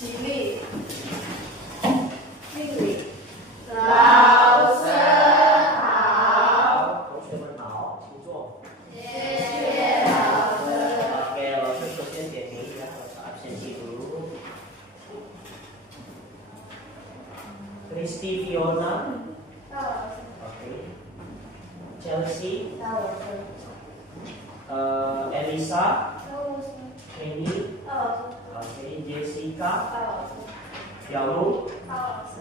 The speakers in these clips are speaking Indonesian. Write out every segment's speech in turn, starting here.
起立，敬礼。老师好，同学们好，请坐。谢谢老师。OK，老师首先点名一下我的 absent 记录。Christy Fiona。到老师。OK。Chelsea。到老师。Elisa。到老师。Penny。到老师。OK。Jessica。到老师。小鹿。到老师。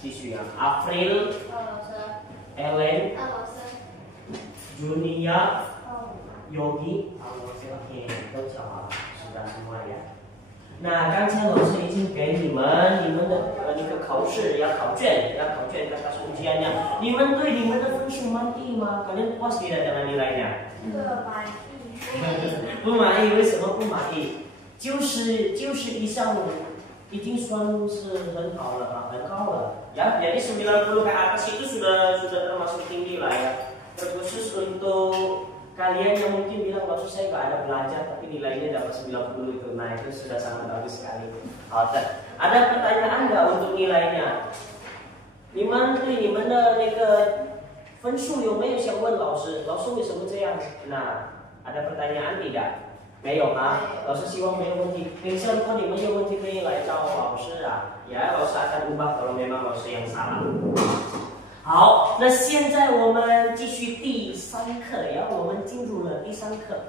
继续啊 ，April。到老师。Ellen。到老师。Junia。到。Yogi。OK， 都讲好了，是的，semua ya。那刚才老师已经给你们的那个考试要考卷atas ujiannya。你们对你们的分数满意吗？kalian puas tidak dengan nilainya？满意。不满意，为什么不满意？就是以上已经算是很好了啊，很高了。Ya, jadi 90 ke atas itu sudah termasuk tinggi lah ya. Terkhusus untuk kalian yang mungkin bilang waktu saya nggak ada belajar tapi nilainya dapat 90 itu, nah itu sudah sangat bagus sekali. Oke, ada pertanyaan nggak untuk nilainya？你们对你们的那个分数有没有想问老师？老师为什么这样？那ada pertanyaan tidak？没有吗？老师希望没有问题。等一下如果你们有问题可以来找老师啊，ya老师akan ubah kalau memang老师yang salah。好，那现在我们继续第三课，然后我们进入了第三课。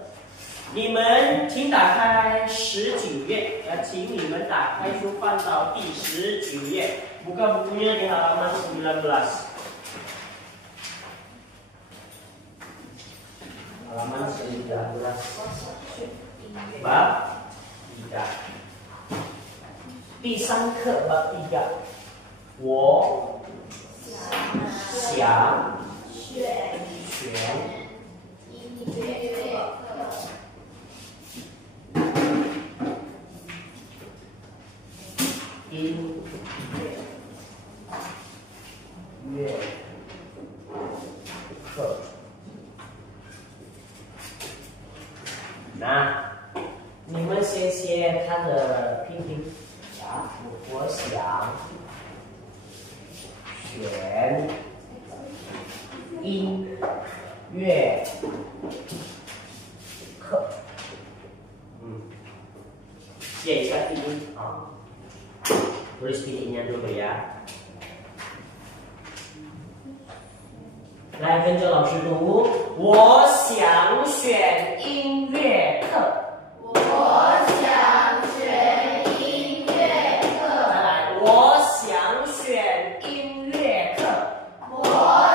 你们请打开19页，请你们打开书翻到第19页，buka bukunya di halaman 19。halaman 19 bab 3，第三课bab 3，我想选音乐课。音乐课。那你们写写看着拼拼啊，我想选音乐课。写一下拼音啊，tulis pinginnya dulu ya。来跟着老师读，我想选音乐课。我想选音乐课。再来，我想选音乐课。我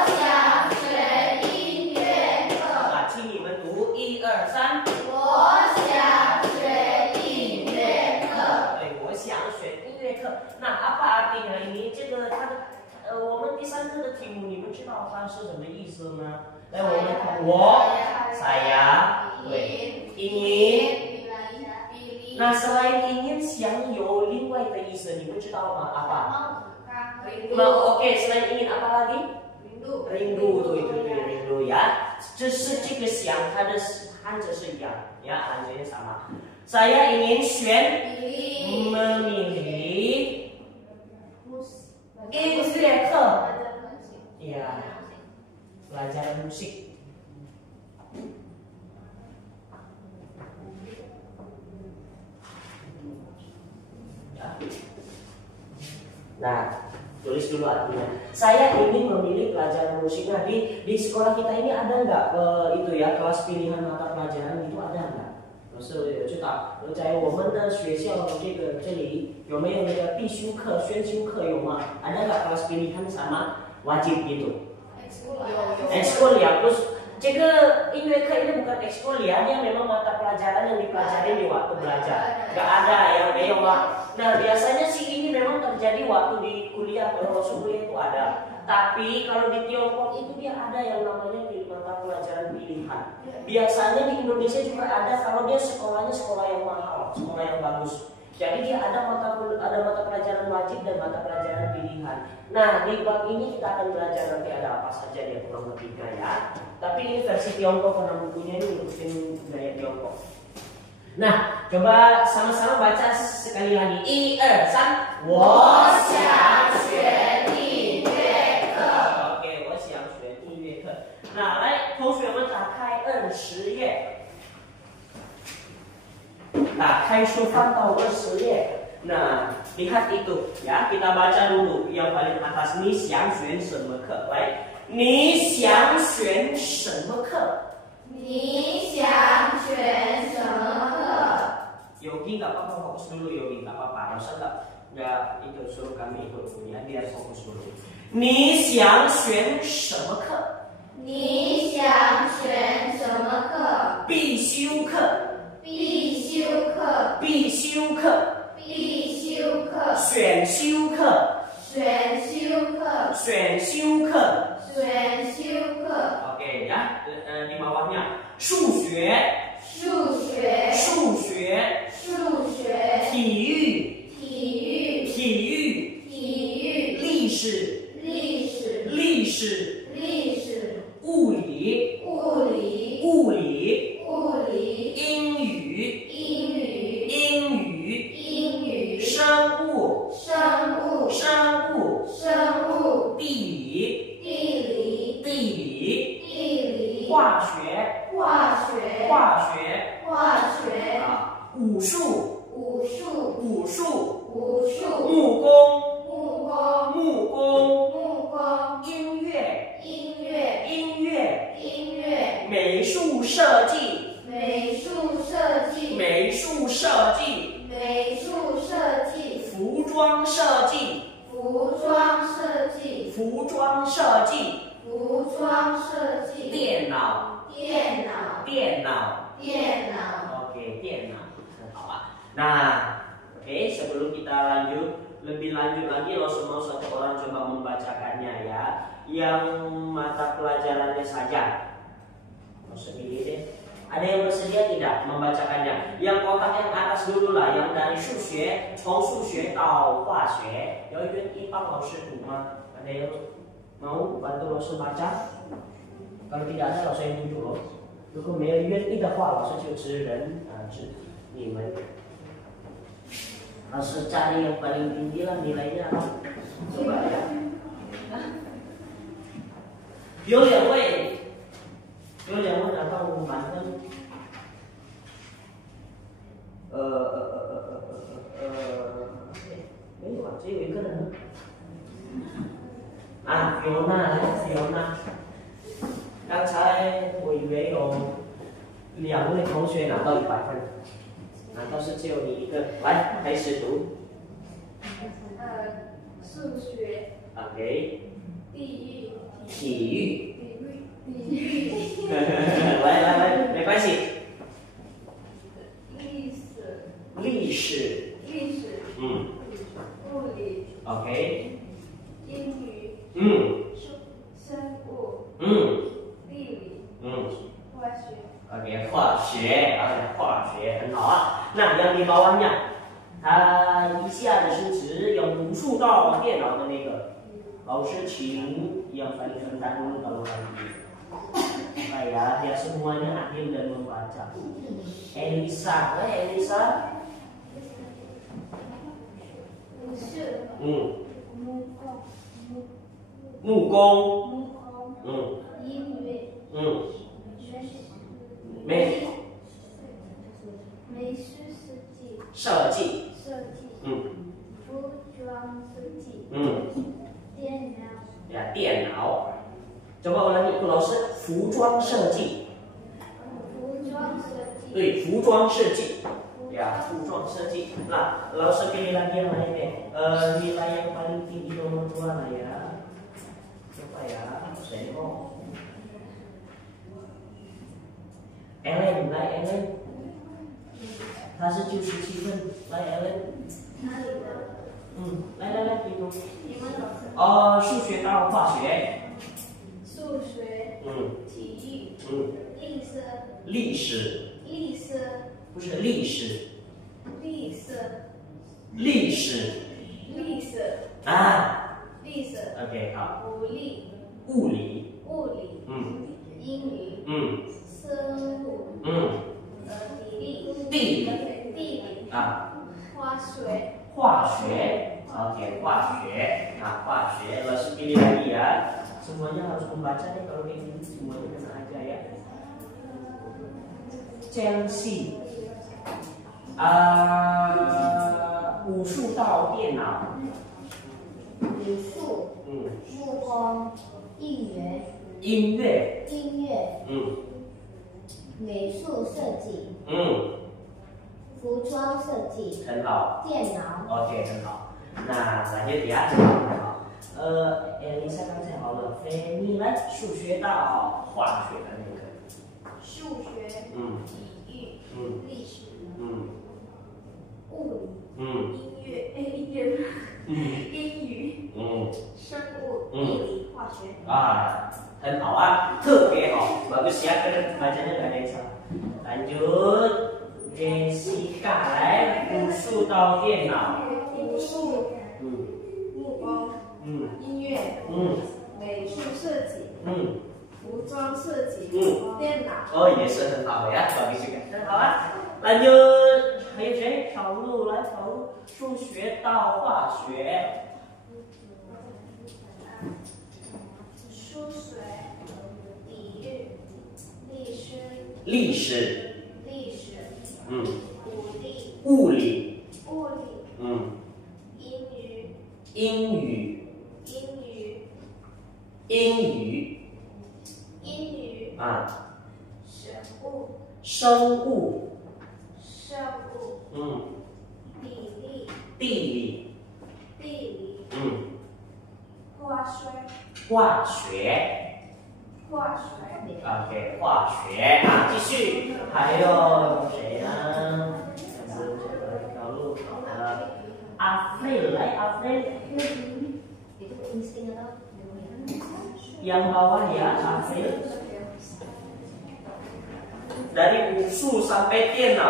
想选音乐课。啊，请你们读1、2、3。我想选音乐课。对，我想选音乐课。那apa artinya ini？这个它的我们第三课的题目，你们知道它是什么意思吗？来，我们看saya，对，ingin。那selain ingin想有另外的意思，你们知道吗？apa？ OK， selain ingin apa lagi？ rindu， 对， rindu ya。这是这个想，它的汉字是一样呀，汉字也sama。saya ingin 选 memilih音乐课，ya pelajaran musik。Nah, tulis dulu artinya. Saya ingin memilih pelajaran musik. Nah, di sekolah kita ini ada nggak itu ya kelas pilihan mata pelajaran itu ada nggak？老师有知道，在我们的学校这里有没有那个必修课、选修课有吗？ada nggak kelas pilihan sama wajib gitu？ ekskul ya, terus这个音乐课ini bukan ekskul ya, dia memang mata pelajaran yang dipelajari di waktu belajar. Nggak ada yang没有啊。Nah biasanya sih ini memang terjadi waktu di kuliah, kalau masuk kuliah itu ada. Tapi kalau di Tiongkok itu dia ada yang namanya mata pelajaran pilihan. Biasanya di Indonesia juga ada kalau dia sekolahnya sekolah yang mahal, sekolah yang bagus. Jadi dia ada mata pelajaran wajib dan mata pelajaran pilihan. Nah di bab ini kita akan belajar nanti ada apa saja dia kurang lebihnya ya. Tapi ini versi Tiongkok karena bukunya ini ngikutin gaya Tiongkok. Nah coba sama-sama baca sekali lagi, 1、2、3，我想学音乐课。OK， 我想学音乐课。那来，同学们打开20页，打开书翻到20页。那lihat itu ya, kita baca dulu yang paling atas. 你想选什么课？来，你想选什么课？你想选什么课？ Yogi nggak apa-apa, fokus dulu Yogi, nggak apa-apa. Dosa nggak itu suruh kami ikut ya, biar fokus dulu. 你想选什么课？你想选什么课？必修课，必修课，必修课，必修课，选修课，选修课，选修课。选修课。 Oke ya, di bawahnya 数学，数学，数学，数学，体育，体育，体育，体育，历史，历史，历史，历史，物理，物理，物理，物理，英语，英语，英语，英语，生物，生物，生物，生物，地理，地理，地理，地理，化学，化学，化学，化学，啊，武术，武术，武术，武术，木工，木工，木工，木工，音乐，音乐，音乐，音乐，美术设计，美术设计，美术设计，美术设计，服装设计，服装设计，服装设计，服装设计，电脑，电脑，电脑。电脑。 Oke,电脑 很好啊。Nah, oke, sebelum kita lebih lanjut lagi, lo semua satu orang coba membacakannya ya. Yang mata pelajarannya saja. Mau sendiri deh. Ada yang bersedia tidak membacakannya? Yang kotak yang atas dulu lah, yang dari 数学，从数学到化学。有愿意帮老师读吗？Ada yang mau bantu 老师 baca? Kalau tidak ada, 老师yang tunjuk loh. 如果没有愿意的话，老师就指人指你们。老师cari yang paling tinggi lah nilainya apa? Coba ya. 有两位拿到满分。没有啊，只有一个人。啊，Fiona。 刚才我以为有2位同学拿到100分，难道是只有你一个？来，开始读。数学， OK， 地域，体育。体育，来，没关系。历史，历史。历史，物理， OK， 英语， 生物， 地理， 化学。 OK， 化学，化学很好啊。那yang di bawahnya， 它一下子是指有武术到电脑的那个。老师请yang paling rendah dulu kalau lagi. Supaya dia semuanya adil dan membaca. Elisa, Elisa. 是，木工。英语，美术设计。服装设计，电脑， Ya, 电脑。Coba ulangi itu 老师，服装设计。服装设计，对，服装设计。Ya, 服装设计。Nah, 老师 pilih lagi yang lain deh. Nilai yang paling tinggi nomor 2 lah ya. Coba ya, saya mau. Ellen， 来 Ellen， 她是97分，来 Ellen。哪里的？来，你读。你们老师。数学到化学。数学，体育，历史，不是历史，历史啊，历史 ，OK 好，物理，英语，生物，地理啊，化学 oke 化学 nah 化学lalu pilih lagi ya semuanya harus membaca nih kalau kayak gini semuanya kena aja ya Chelsea 武术到电脑武术，木工，音乐，美术设计，服装设计，很好，电脑 ，OK， 很好。那lanjut ya，Elisa 刚才好了，菲你来数学到化学的那个，数学，体育，历史，物理，音乐，英语，生物，地理，化学。啊，很好啊，特别好，bagus ya，bacanya nggak ada yang salah. Lanjut, Jessica 来武术到电脑。武术，木工，音乐，美术设计，服装设计，电脑。Oh也是很好呀，bagus juga，很好啊。lanjut，还有谁？小鹿来，小鹿，数学到化学。数学，体育，历史，物理，英语啊，生物，地理，化学。OK， 化学啊，继续，还有谁呢？小鹿，阿飞来，阿飞。Yang bawah ya, Afil. Dari 武术 sampai 电脑。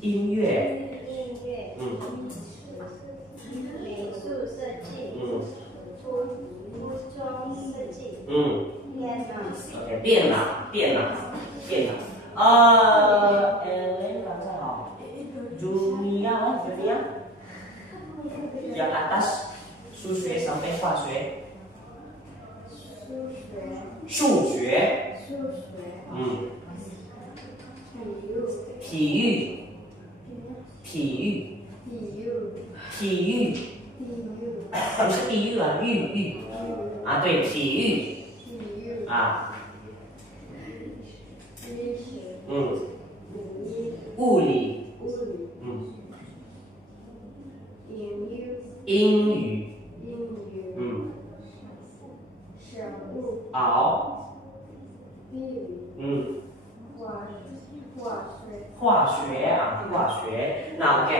音乐。美术设计，服装设计，电脑。Ellen 刚才好。Junia. Yang atas 数学 sampai 化学。数学。体育。不是地狱啊，玉啊，对，体育啊，物理，英语，化学. Nah, oke,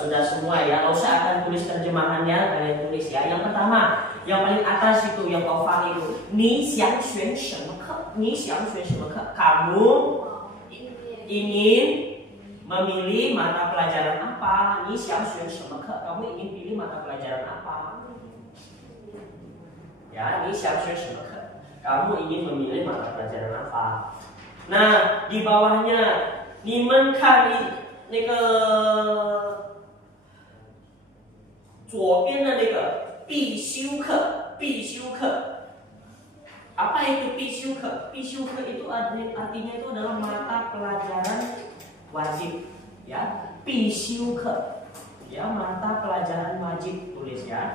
sudah semua ya. Kalau saya akan tulis terjemahannya, kalian tulis ya. Yang pertama, yang paling atas itu yang kau faham itu. 你想选什么课? 你想选什么课? Kamu ingin memilih mata pelajaran apa? 你想选什么课? Kamu ingin pilih mata pelajaran apa? Ya, 你想选什么课? Kamu ingin memilih mata pelajaran apa? Nah, di bawahnya 你们看那个左边的那个必修课 apa itu 必修课 itu artinya itu adalah mata pelajaran wajib ya 必修课 ya mata pelajaran wajib tulis ya.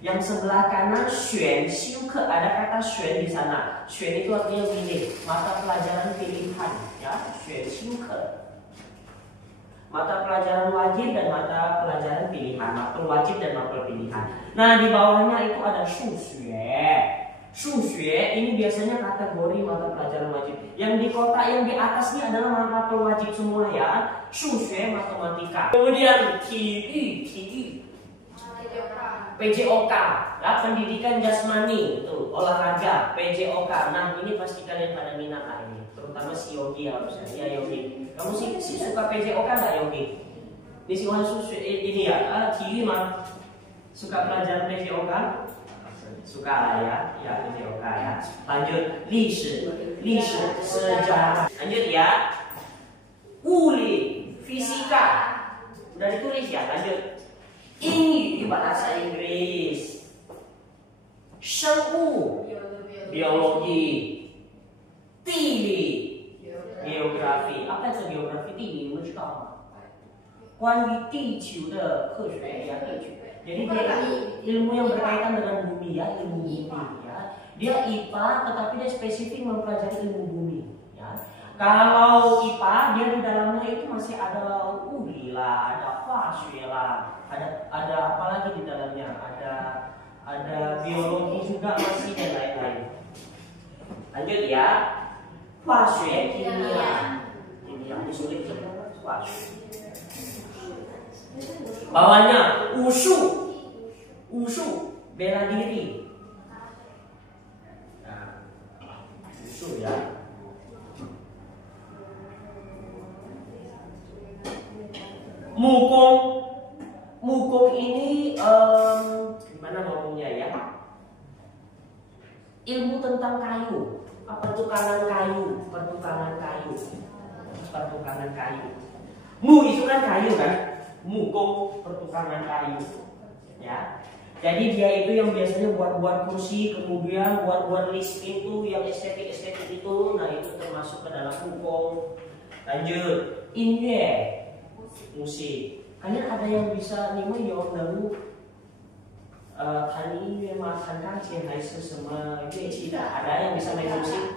Yang sebelah kanan 选修课 ada kata 选 di sana. 选 itu artinya pilih, mata pelajaran pilihan ya, 选修课. Mata pelajaran wajib dan mata pelajaran pilihan, mapel wajib dan mapel pilihan. Nah, di bawahnya itu ada 数学. 数学 ini biasanya kategori mata pelajaran wajib. Yang di kotak yang di atasnya adalah mata wajib semua ya. 数学 matematika. Kemudian 体育 PJOK, ya, pendidikan jasmani itu olahraga PJOK. Nah ini pasti kalian pada minat lah ini, terutama si Yogi harusnya. Ya Yogi, kamu sih suka PJOK nggak Yogi? Ini si ini ya, 体育 mah suka pelajaran PJOK? suka lah ya, ya suka ya. Lanjut, 历史 sejarah. Lanjut ya, 物理 fisika. Udah ditulis ya, lanjut. 英语 bahasa Inggris. 生物 biologi. 地理 geografi. Apa itu geografi? 地理你们知道吗？关于地球的科学ya, jadi dia ilmu yang berkaitan dengan bumi ya, ilmu bumi ya. Dia IPA tetapi dia spesifik mempelajari ilmu bumi ya. Kalau IPA dia di dalamnya itu masih ada uli lah, ada fasyu lah, ada apa lagi di dalamnya? Ada biologi juga masih dan lain-lain. Lanjut ya. Fasyu kimia. Kimia disulit fasyu. Bawahnya wushu bela diri. Nah, wushu ya. Mukong ini gimana ngomongnya ya? Ilmu tentang kayu, pertukangan kayu. Mu itu kan kayu kan? Mukong pertukangan kayu ya. Jadi dia itu yang biasanya buat kursi, kemudian buat list pintu yang estetik itu, nah itu termasuk ke dalam mukong. Lanjut, inye musik. Kalian ada yang bisa nih有能弹音乐吗？弹钢琴还是什么乐器的？ Ada yang bisa main musik?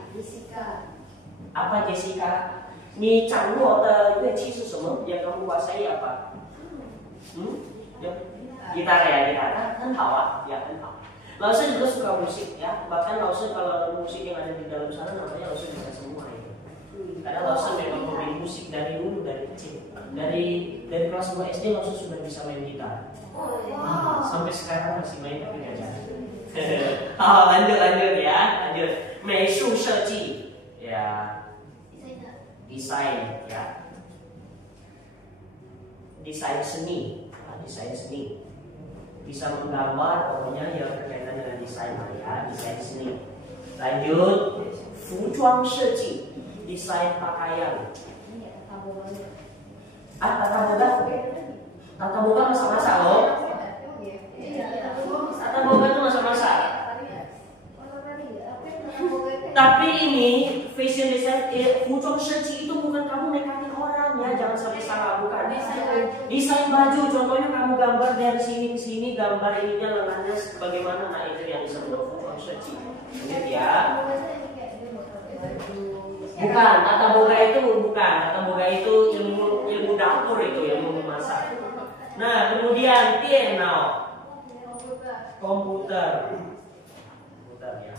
Apa Jessica? 你掌握的乐器是什么？ Yang kamu kuasai apa? Gitar ya, gitar kan hal ya, kan hal. Laoshi juga suka musik ya, bahkan Laoshi kalau musik yang ada di dalam sana namanya Laoshi bisa semua itu. Karena Laoshi memang hobi musik dari dulu, dari kecil, dari kelas 2 SD Laoshi sudah bisa main gitar. Sampai sekarang masih main tapi nggak jadi. Lanjut ya, lanjut. 美术设计 ya, desain ya. Desain seni, bisa menggambar, pokoknya yang berkaitan dengan desain ya, desain seni. Lanjut, 服装设计 desain pakaian. Tata boga masak-masak loh. Tata boga itu masak-masak. Tapi ini fashion design, 服装设计 itu bukan kamu nekatin orang ya, jangan sampai salah, bukan. Desain baju, contohnya kamu gambar dari sini ke sini, gambar ininya lengannya bagaimana, nah itu yang disebut 服装设计. Ingat ya. Bukan, tata boga itu ilmu dapur itu, ilmu memasak. Nah, kemudian piano, komputer ya.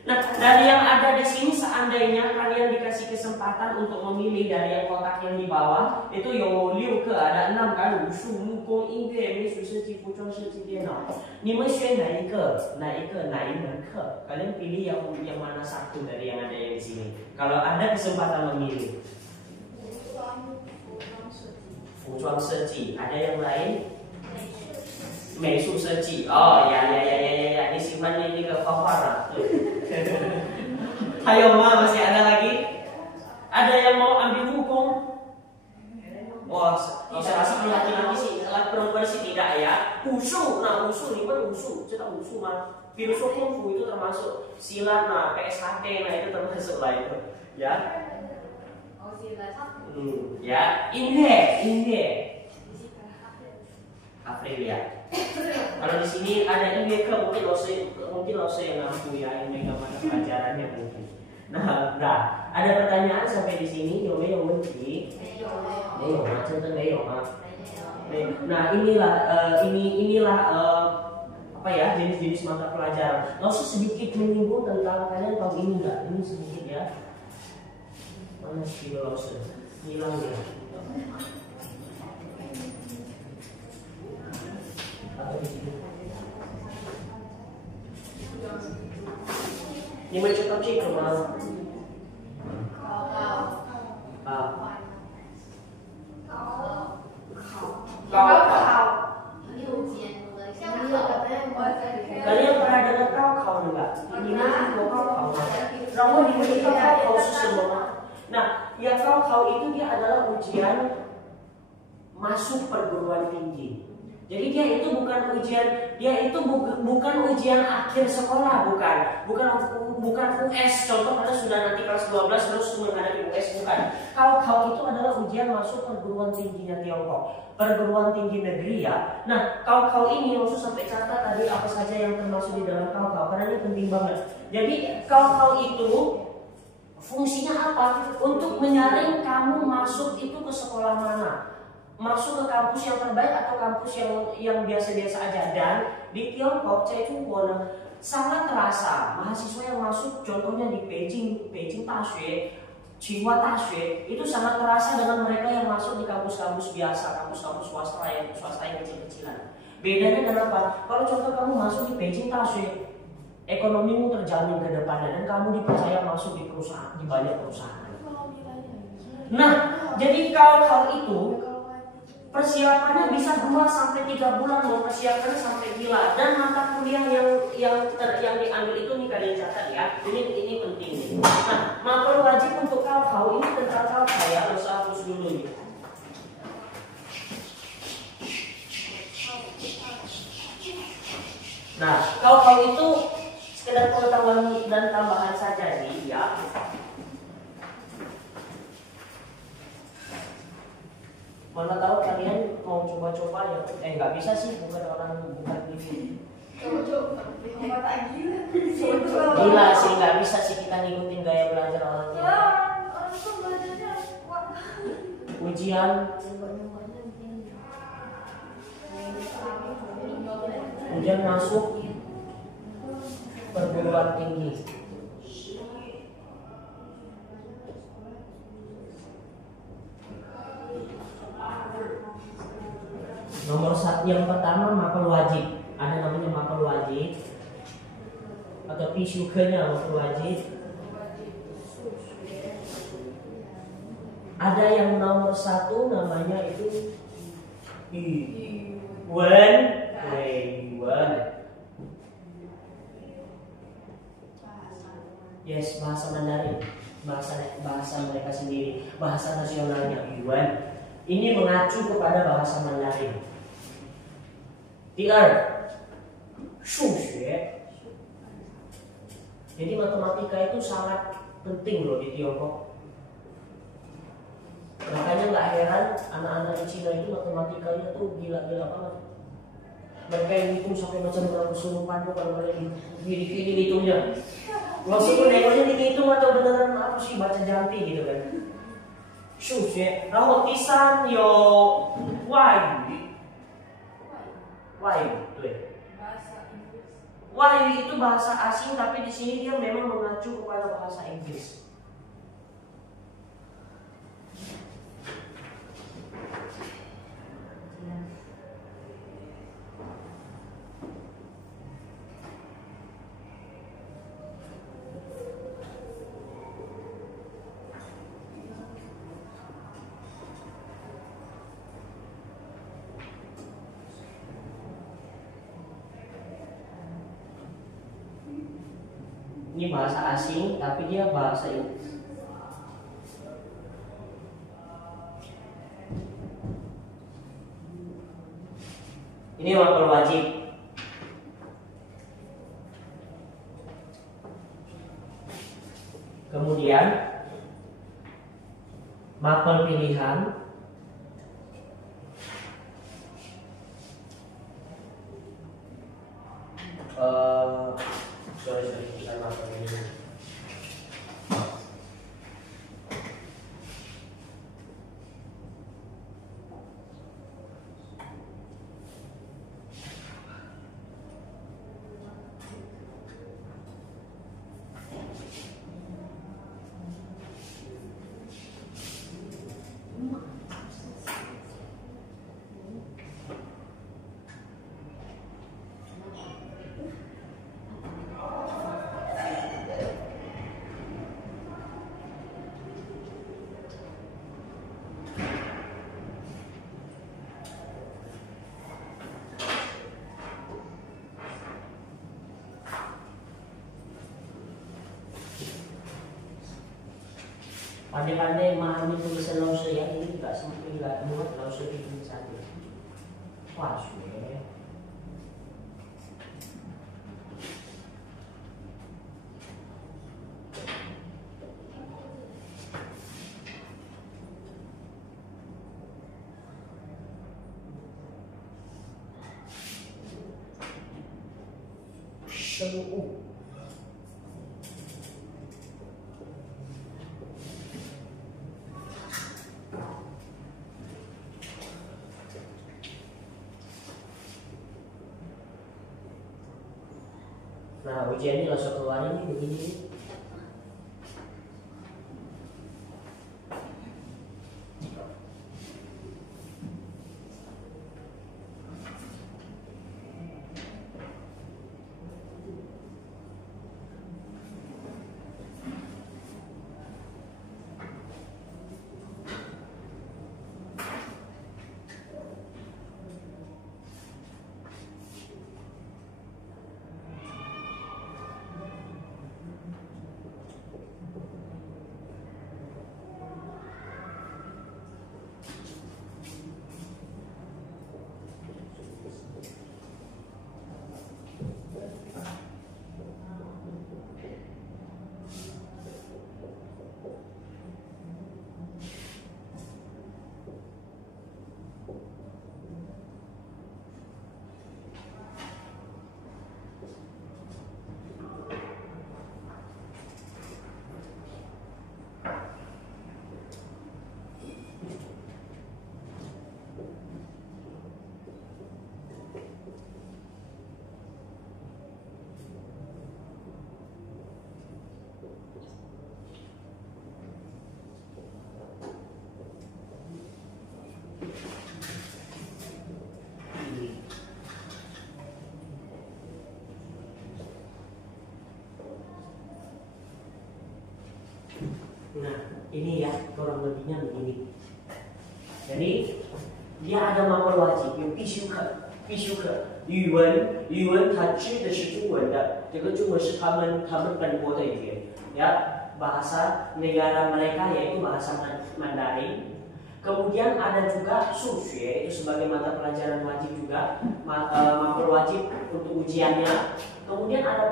Nah, dari yang ada di sini seandainya kalian dikasih kesempatan untuk memilih dari yang kotak yang di bawah, itu有6个, ada 6 kan, 武术、木工、音乐、美术设计、服装设计、电脑。你们选哪一门课? Kalian pilih yang mana satu dari yang ada yang di sini. Kalau ada kesempatan memilih. 服装设计, ada yang lain? 美术设计. Oh ya, ini simpan ini ke Fafara. Ayo Ma, masih ada lagi? Ada yang mau ambil hukum? Wah, saya rasa laki-laki sih, perempuan sih tidak ya. Wushu, nah wushu, ini kan wushu, cerita wushu mah. Filosofi kungfu itu termasuk silat, nah PSHT, nah itu termasuk lah itu, ya. Ya, inhe. April ya. Kalau di sini ada inhe ke mungkin Lose yang mampu ya, ini bagaimana pelajarannya mungkin. Nah, ada pertanyaan sampai di sini? Yo. Nah, inilah apa ya, jenis-jenis mata pelajaran. Lose sedikit menyinggung tentang, kalian tahu ini enggak? Ini sedikit ya. Mana sih Lose? Hilang ya. Ni们知道这个吗？高考。6节，我的高考。Kalian pernah dengar kaukau enggak? Ini nanti kaukau. Rawan ini kaukau semua. Nah, yang kaukau itu dia adalah ujian masuk perguruan tinggi. Jadi dia itu bukan ujian akhir sekolah, bukan US. Contoh pada sudah nanti kelas 12 terus menghadapi US, bukan. Kaukau itu adalah ujian masuk perguruan tingginya Tiongkok, perguruan tinggi negeri ya. Nah, kaukau ini maksud sampai catat tadi apa saja yang termasuk di dalam kaukau karena ini penting banget. Jadi kaukau itu fungsinya apa? Untuk menyaring kamu masuk itu ke sekolah mana. Masuk ke kampus yang terbaik atau kampus yang biasa-biasa aja. Dan di Tiongkok, sangat terasa mahasiswa yang masuk contohnya di Beijing Daxue, Tsinghua Daxue, itu sangat terasa dengan mereka yang masuk di kampus-kampus biasa, kampus-kampus swasta yang kecil-kecilan. Bedanya kenapa? Kalau contoh kamu masuk di Beijing Daxue, ekonomimu terjamin ke depannya dan kamu dipercaya masuk di perusahaan, di banyak perusahaan. Nah, jadi kalau itu persiapannya bisa 2-3 bulan, mau persiapannya sampai gila. Dan mata kuliah yang diambil itu nih kalian catat ya. Ini penting nih. Nah, mapel wajib untuk kaukau ini tentang kaukau ya, harus hapus dulu nih. Nah, kaukau itu sekedar pengetahuan dan tambahan saja nih ya. Mana tahu kalian mau coba-coba ya? Nggak bisa sih, bukan ini. Gila sih, nggak bisa sih kita ngikutin gaya belajar orang tua. Ujian masuk perguruan tinggi. Nomor satu yang pertama mapel wajib, ada namanya mapel wajib atau pisukenya mapel wajib. Ada yang nomor satu namanya itu Yuan. Yes, bahasa Mandarin, bahasa mereka sendiri, bahasa nasionalnya Yuan. Ini mengacu kepada bahasa Mandarin. 第二，数学。 Jadi matematika itu sangat penting loh di Tiongkok. Makanya nggak heran anak-anak di Cina itu matematikanya tuh gila-gila banget. Mereka yang hitung sampai macam berapa kesurupan tuh kalau kalian gini hitungnya. Walaupun negonya dihitung atau beneran apa sih baca jampi gitu kan. 数学，然后第三有外语。 外语，对。外语itu bahasa asing, tapi di sini dia memang mengacu kepada bahasa Inggris. Ini bahasa asing, tapi dia bahasa Inggris. Ini mapel wajib. Kemudian mapel pilihan. Sorry, bukan mapel pilihan. Pandai-pandai memahami tulisan Lao-Tzu ya, ini juga sempurna, nggak muat Lao-Tzu di tulisannya. Wah, sudah. Nah, ujiannya langsung keluar ini begini. Nah, ini ya kurang lebihnya begini. Jadi dia ada mapel wajib， 有必修课，必修课。语文它指的是中文的，这个中文是他们本国的语言，ya bahasa negara mereka yaitu bahasa Mandarin. Kemudian ada juga 数学 itu sebagai mata pelajaran wajib juga, mapel wajib untuk ujiannya. Kemudian ada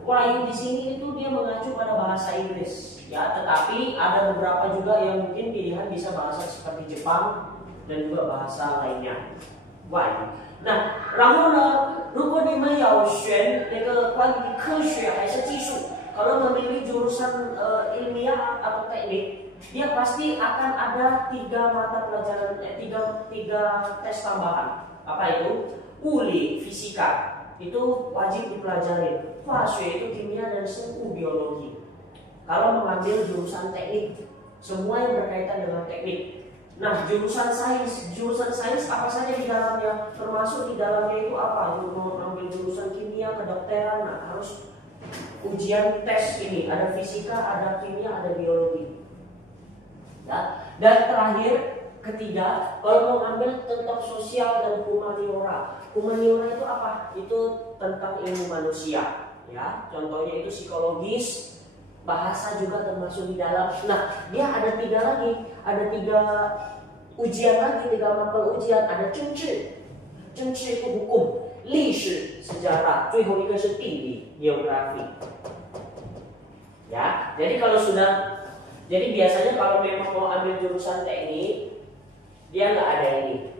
Wahyu di sini itu dia mengacu pada bahasa Inggris, ya. Tetapi ada beberapa juga yang mungkin pilihan bisa bahasa seperti Jepang dan juga bahasa lainnya. Wahyu. 那然后呢，如果你们要选那个关于科学还是技术，kalau memilih jurusan ilmiah atau teknik, dia pasti akan ada 3 mata pelajaran, 3 tes tambahan. Apa itu? Uli, fisika. Itu wajib dipelajari. 化学 itu kimia dan semu biologi. Kalau mengambil jurusan teknik, semua yang berkaitan dengan teknik. Nah, jurusan sains apa saja di dalamnya? Termasuk di dalamnya itu apa? Mau ambil jurusan kimia, kedokteran, nah harus ujian tes ini. Ada fisika, ada kimia, ada biologi. Ya. Dan terakhir, ketiga, kalau mau ambil tentang sosial dan humaniora. Humaniora itu apa? Itu tentang ilmu manusia. Ya, contohnya itu psikologis, bahasa juga termasuk di dalam. Nah, dia ada 3 lagi, ada 3 ujian lagi, 3 mapel ujian. Ada 政治 itu hukum, 历史 sejarah, 最后一个是地理 geografi. Ya, jadi biasanya kalau memang mau ambil jurusan teknik, dia nggak ada ini.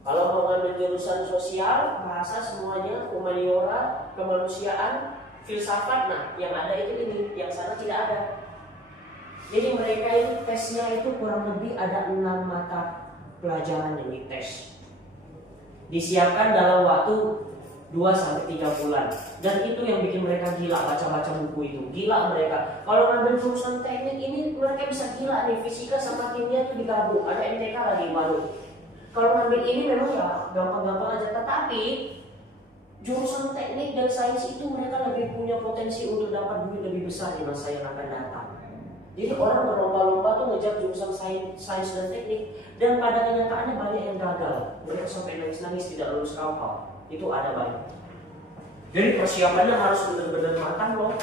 Kalau mau ambil jurusan sosial, bahasa semuanya, humaniora, kemanusiaan, filsafat, nah yang ada itu ini, yang sana tidak ada. Jadi mereka itu tesnya itu kurang lebih ada 6 mata pelajaran yang dites. Disiapkan dalam waktu 2-3 bulan. Dan itu yang bikin mereka gila baca-baca buku itu. Gila mereka. Kalau ngambil jurusan teknik ini mereka bisa gila nih, fisika sama kimia itu digabung. Ada MTK lagi baru. Kalau ngambil ini memang ya gampang-gampang aja, tetapi jurusan teknik dan sains itu mereka lebih punya potensi untuk dapat duit lebih besar di masa yang akan datang. Jadi orang berlomba-lomba tuh ngejar jurusan sains dan teknik, dan pada kenyataannya banyak yang gagal. Mereka sampai nangis-nangis tidak lulus KUPA. Itu ada banyak. Jadi persiapannya harus benar-benar matang loh.